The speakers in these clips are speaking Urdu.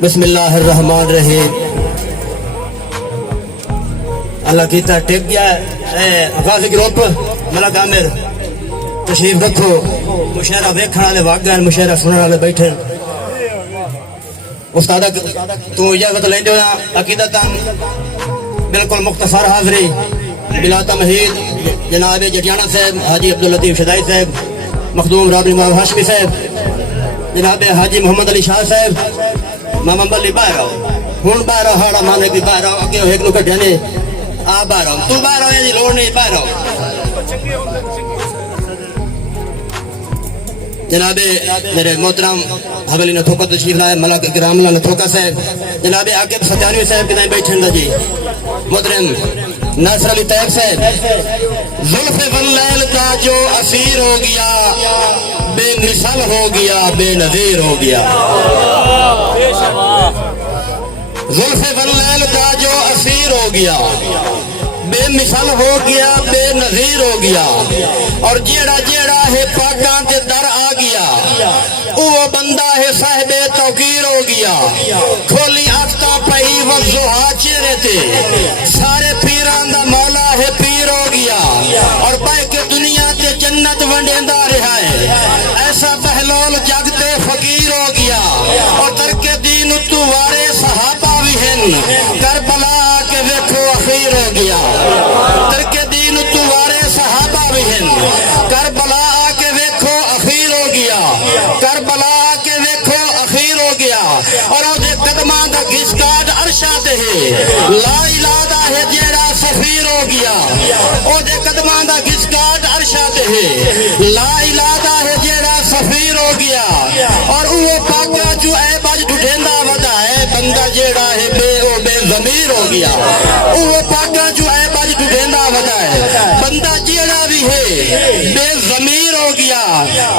بسم اللہ الرحمن الرحیم. اللہ کیتا ٹک گیا ہے. غازی گروپ ملک عامر تشریف رکھو. مشاعرہ ویکھن والے واگن مشاعرہ سنن والے بیٹھے. استاد تو اجازت لیندے ہویا عقیدتاً بالکل مختصر حاضری بلا تمہید جناب جٹیانہ صاحب حاجی عبداللطیف شدائی صاحب مخدوم رابعی امام ہاشمی صاحب جناب حاجی محمد علی شاہ صاحب ماما بلی باہر آؤ ہن باہر آؤ ہاڑا مانے کی باہر آؤ اگے ایک نو کٹیا نے آ باہر آؤ تو باہر آؤ جی لوڑ نہیں باہر آؤ. جناب میرے محترم حویلی نتھوکا تشریف لائے ملک اکرام اللہ نتھوکا صاحب جناب عاقب ستانوی صاحب کتنے بیٹھن دا جی. محترم ناصر علی طیب صاحب زلف واللیل کا جو اسیر ہو گیا بے مثال ہو گیا بے نظیر ہو گیا. زلف واللیل کا جو اسیر ہو گیا بے مثال ہو گیا بے نظیر ہو گیا. اور جیڑا جیڑا ہے پاکاں تے در آ گیا وہ بندہ ہے صاحب توقیر ہو گیا. کھولی آفتہ پئی والضحا چہرے تے سارے پیران دا مولا ہے پیر ہو گیا. اور بہ کے دنیا تے جنت ونڈیندا رہا ہے ایسا بہلول جگ تے فقیر ہو گیا. اور ترک دین تو وارے صحابہ بھی ہیں کربلا کے ویکھو اخیر ہو گیا. ترک دین تو وارے صحابہ بھی ہیں کربلا کے ویکھو اخیر ہو گیا. کربلا کے ویکھو اخیر ہو گیا. اور او دے قدماں دا گھسکاٹ عرشاں تے ہے لا الہ دا ہے جیڑا سفیر ہو گیا. او دے قدماں دا گھسکاٹ عرشاں تے ہے لا الہ دا ہے جیڑا سفیر ہو گیا. اور او پاکا جو اے بج ڈھٹیندا ودا ہے بندہ جیڑا ہے بے ضمیر ہو گیا. او پاکا جو اے بج ڈھٹیندا ودا ہے بندہ جیڑا بھی ہے بے ضمیر ہو گیا.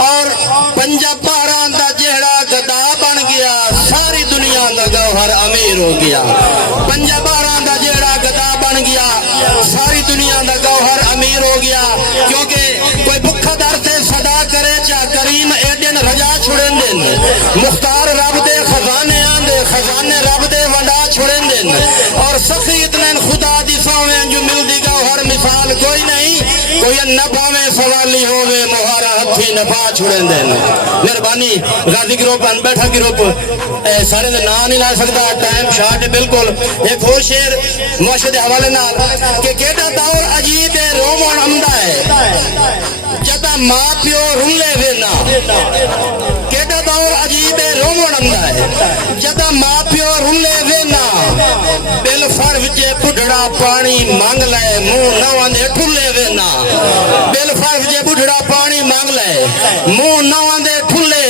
اور پنجاب باراں دا جیڑا گدا بن گیا ساری دنیا دا گوہر امیر ہو گیا. پنجاب باراں دا جیڑا گدا بن گیا ساری دنیا دا گوہر امیر ہو گیا. کیونکہ کوئی بکھا در تے صدا کرے چا کریم ایڈن رجا چھڑن دن مختار رب دے خزانے آندے خزانے رب دے ونڈا چھڑن دن. اور سخی اتنے خدا دی سویں جو مل دی گوہر مثال کوئی نہیں کوئی نفع میں سوالی ہوئے مہارا ہتھی نفع چھڑن دن. مہربانی غازی گروپ ان بیٹھا گروپ سارے نے نام نہیں لا سکتا ٹائم شارٹ ہے بالکل. ایک اور شعر معاشرے حوالے نال کہ کیڑا دور عجیب ہے رومن امدا ہے جدا ماں پیو رلے وینا. کیڑا دور عجیب ہے رومن امدا ہے جدا ماں پیو رلے وینا. بل فر وچے بڈھڑا پانی مانگ لے منہ نواں دے ٹھلے وینا. بل فر وچے بڈھڑا پانی مانگ لے منہ نواں دے ٹھلے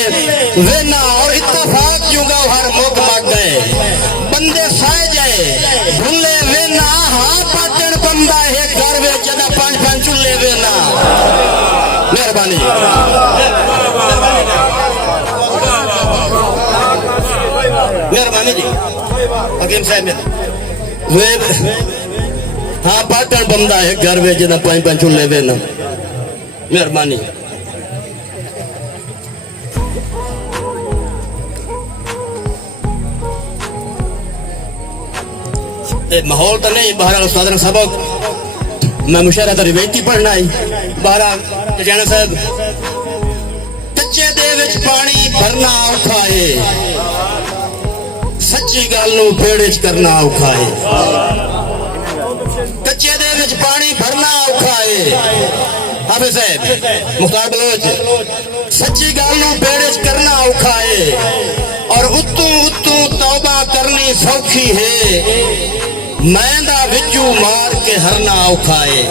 وینا. اور اتفاق جو گوہر موک مک گئے بندے سائے جائے بھلے وینا. ہاں پاٹن بندہ ہے گھر وچ جدا پانچ پانچ چولے وینا. مہربانی مہربانی جی حکیم صاحب ہاں پاٹن بندہ ہے گھر وچ جدا پانچ پانچ چولے وینا. مہربانی. ماحول تو نہیں بہرحال استاد نے سبق میں مشاعرہ تا روایتی پڑھنا ہے. بہرحال جانا صاحب کچے دے وچ پانی بھرنا اوکھا ہے سچی گل نو پیڑ وچ کرنا اوکھا ہے. کچے دے وچ پانی بھرنا اوکھا ہے حافظ صاحب مختار بلوچ سچی گل نو پیڑ وچ کرنا اوکھا ہے. اور اتو توبہ کرنی سوکھی ہے میندا وچو مار کے ہرنا اوکھا ہے.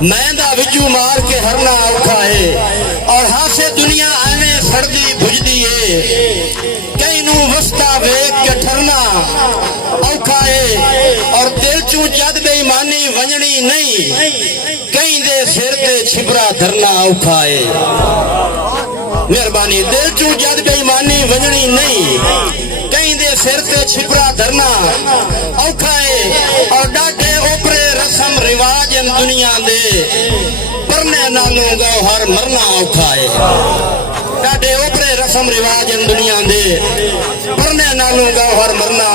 میندا وچو مار کے ہرنا اوکھا ہے. اور ہاسے دنیا ایویں سڑدی بھجدی ہے کئی نو وسطا ویکھ کے ٹھرنا اوکھا ہے. اور دل چوں جد بے ایمانی ونجنی نہیں کئی دے سر تے چھبرا دھرنا اوکھا ہے. مہربانی دل چوں جد بے ایمانی ونجنی نہیں کئی مئی دے سر تے چھپرا دھرنا اوکھا ہے اور ڈاڈے اوپرے رسم رواج ان دنیا دے پرنے نالوں گوہر مرنا اوکھا ہے ڈاڈے اوپرے رسم رواج ان دنیا دے پرنے نالوں گوہر مرنا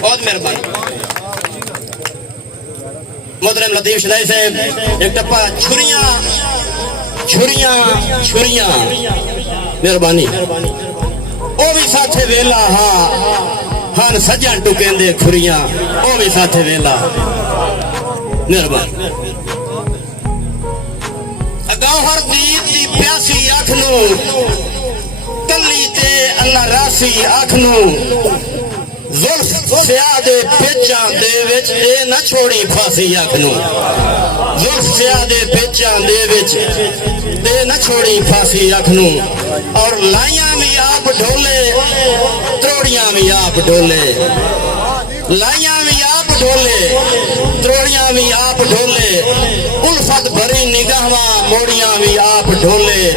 بہت مہربانی محترم لطیف شدائی صاحب ایک ٹپا چھریاں چھریاں چھریاں مہربانی او بھی ساتھے ویلا ہاں سجن ٹکیں دے کھریاں او بھی ساتھے ویلا مہربانی گوہر دی پیاسی آکھنو کلی تے اللہ راسی آکھنو زلف سیاہ دے پیچاں دے وچ اے نہ چھوڑی پھانسی آکھنو زلف سیاہ دے پیچاں دے وچ اے نہ چھوڑی پھانسی آکھنو اور لائیاں بھی آپ ڈھولے تروڑیاں بھی آپ ڈھولے لائیاں بھی آپ ڈھولے تروڑیاں بھی آپ ڈھولے الفت بھری نگاہاں موڑیاں بھی آپ ڈھولے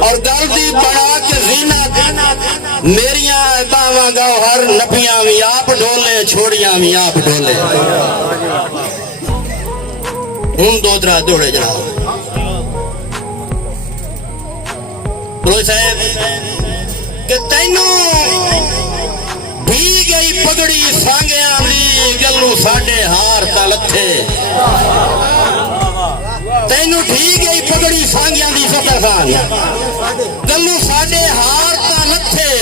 اور گلدی بڑا کے زینت میریاں باواں گوہر نپیاں بھی آپ ڈھولے چھوڑیاں بھی آپ ڈھولے ہوں دو ترا دوڑے جناب بلوچ صاحب کہ تینوں بھی گئی پگڑی سانگیاں دی گلو ساڈے ہار تلتھے تینوں بھی گئی پگڑی سانگیاں دی فتح خان گلو ساڈے ہار تلتھے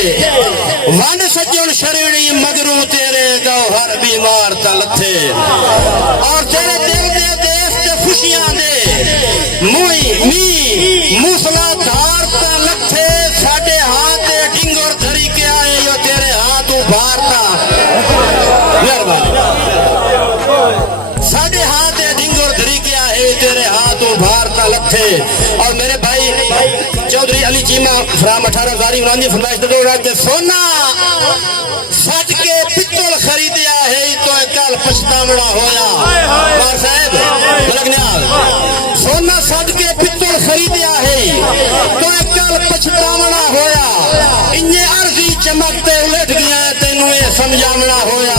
ون سجن شریڑی مگرو تیرے گوہر بیمار تلتھے اور تیرے دل دے دیس تے خوشیاں دے موئی می موسلا دھار تلتھے ساڈے ہاتھ تے ڈنگر دھری کے آئے جو تیرے ہاتھوں بھارتا مہربانی ساڈے ہاتھ تے ڈنگر دھری کے آئے تیرے ہاتھوں بھارتا لتھے اور میرے بھائی چودھری علی چیمہ فرام 18 انہوں فرمائش دے دوڑا کہ سونا سٹ کے پتل خریدیا ہے تو کل پچھتاونا ہویا مار صاحب ملک نیال سونا سٹ کے پتل خریدیا ہے تو کل پچھتاونا ہویا انہیں عرضی چمکتے الٹ گیا ہے تینوں یہ سمجھاونا ہویا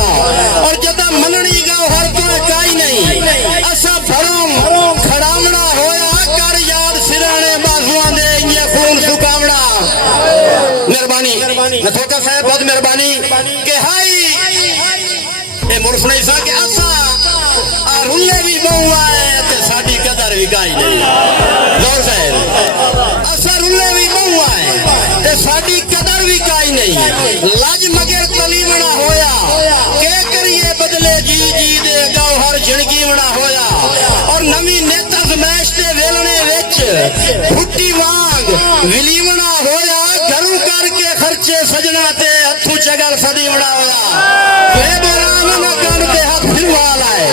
اور جدہ مننی گوہر تو کائی نہیں اسا بھرم کھڑاونا ہویا کر یاد سرانے بازوان دے انہیں خون سکاونا مہربانی نتھوکا صاحب بہت مہربانی کہ ہائی اے مرف نہیں سا کہ اسا رولے بھی بہوا ہے تے ساڑی قدر بھی کائی نہیں زور صاحب اسا رولے بھی بہوا ہے تے ساڑی قدر بھی کائی نہیں لاج مگر تلیمنا ہویا کہ کریے بدلے جی جی دے گوہر جھڑگی منا ہویا اور نمی نیتا زمیش دے ویلنے وچ بھٹی وانگ ولیمنا ہویا گھروں کر کے خرچے سجنا تے ہتھو چگل صدی منا ہویا بے برام مکان تے ہاتھ پھروا لائے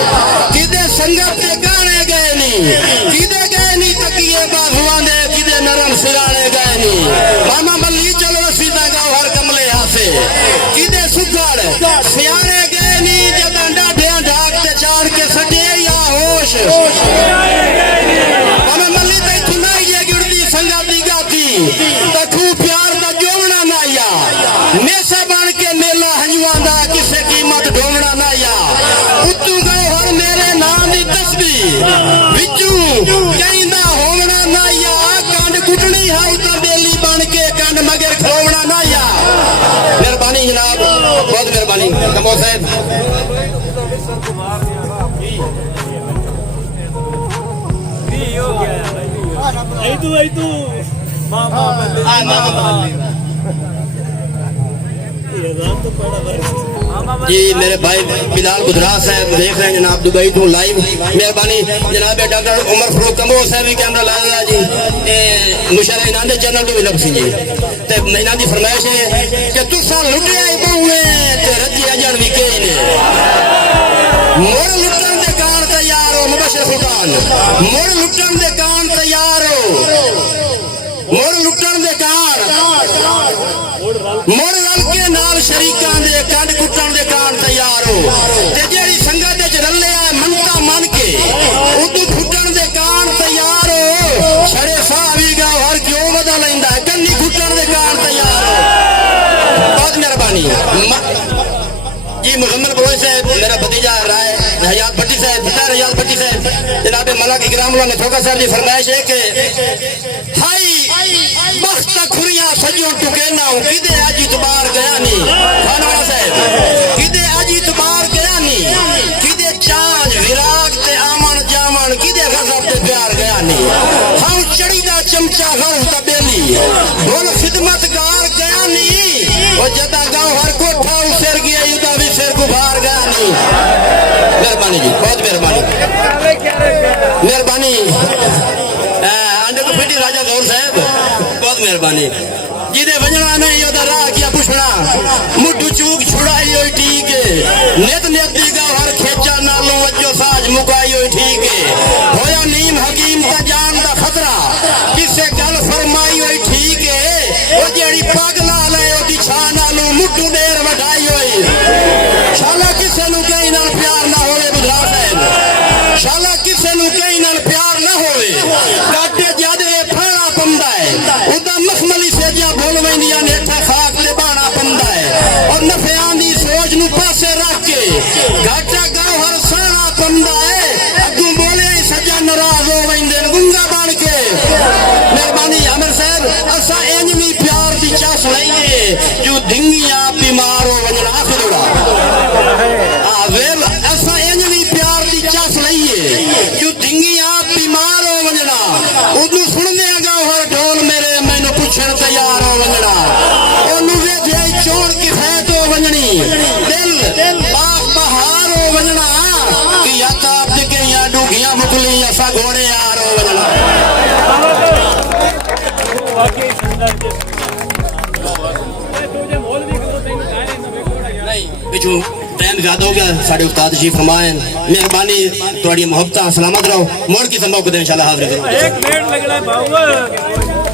کدے سنگت تے گانے گئے نہیں کدے گئے نہیں تکیے باغوان دے کدے نرم سرانے گئے نہیں ماما ملی چلو رسیدہ گوہر کملے ہاسے کدے سکھڑ سیانے گئے نہیں جب انڈا ڈھیاں ڈھاک تے چار کے سٹے یا ہوش ماما ملی تے تھنائی یہ گردی سنگت دی گاتی تکھو پیار دا جوڑنا نایا میسا بان کے میلا ہنجوان دا کسے قیمت ڈھومنا نایا اتو گوہر میرے نام دی تسبیح وچوں کہیں نہ ہونا نایا کانڈ کٹنی ہائی تا بیلی بان کے کانڈ مگر کھونا نایا مہربانی جناب بہت مہربانی کمو صاحب جی میرے بھائی بلال بدرا صاحب دیکھ رہے ہیں جناب دبئی تو لائیو مہربانی جناب ڈاکٹر عمر فروق کمبو صاحب بھی کیمرہ لائے گا جی مشاہدہ انہاں دے چینل تو بھی لگ سی جی تے انہاں دی فرمائش ہے کہ تساں لٹے آئی بہوے تے رجی اجڑ بھی کئی نے مڑ لٹن دے کان تیار ہو مبشر سلطان مڑ لٹن دے کان تیار ہو مڑ لٹن دے کان مڑ رل کے نال شریکان دے کنڈ کٹن دے کان تیار ہو تے جیڑی سنگت وچ رلے آ منتا من کے اودوں کھٹن دے کان تیار ہو شرے صاحب گوہر کیوں ودا لیندا کنی کھٹن دے کان تیار ہو مہربانی جی مزمل بلوچ صاحب میرا بھتیجا رائے حیات بھٹی صاحب فتح حیات بھٹی صاحب جناب ملک اکرام اللہ نے تھوکا صاحب کی فرمائش ہے کہ ہائی بخت کھریاں سجوں ٹکے نہ ہوں کدے آج اتبار گیا نہیں خانوہ صاحب کدے آج اتبار گیا نہیں کدے چانج وراغ تے آمن جامن کدے غضب تے پیار گیا نہیں ہم چڑی دا چمچہ غرض تا بیلی بول خدمت گار گیا نہیں وہ جدا گاؤں ہر کوٹھا اسر گیا یودا بھی سر کو بھار گیا نہیں مہربانی جی بہت مہربانی مہربانی انڈے کو پیٹی راجہ غور صاحب بہت مہربانی جی دے ونجنا نہیں یودا راہ کیا پوچھنا مٹھو چوک چھڑائی ہوئی ٹھیک ہے نیت نیت دیگا ہر کھیچا نالوں وجو ساج مکائی ہوئی ٹھیک ہے ہویا نیم حکیم کا جان دا خطرہ کسے گل فرمائی ہوئی ٹھیک ہے وہ جیڑی پاگلا لے وہ دی چھان آلوں مٹھو دیر وڈائی ہوئی شالا کسے نو کہیں نال پیار نہ ہوئے بدھا صاحب شالا کسے نو کہیں نال پیار نہ ہوئے کاٹے جادے پھانا پمدا ہے ادا مخملی سے جا بھولویں دیا نیٹھا خاک لے بانا پمدا ہے اور نفعان دی سوچ نو پاسے رکھ کے گھاٹا گاؤں ہر سانا پمدا ہے اگوں بولے سجا نراز ہو ویندے گنگا بان کے مہربانی عمر صاحب اسا اینجوی پیار دی چاس لئیے جو دھنگیاں بیمار ہو ونجنا آخر دوڑا ویل اسا اینجوی پیار دی چاس لئیے جو دھنگیاں بیمار ہو ونجنا ادھو سننے گاؤں ہر ڈھول میرے میں نو پوچھن تیار ہو ونجنا انہوں نے جائے چوڑ کی خیت ہو ونجنی دل باغ بہار ہو ونجنا کہ یا تاب دکھیں یا ڈوگیاں مکلی یا سا گھوڑے یار ہو ونجنا نہیں ٹائم زیادہ ہو گیا ساڑھے استاد تشریف فرمائیں مہربانی تھوڑی محبتہ سلامت رہو موڑ کی سنبھاؤ کو دیں انشاءاللہ حاضر کریں ایک منٹ لگ رہا ہے باؤ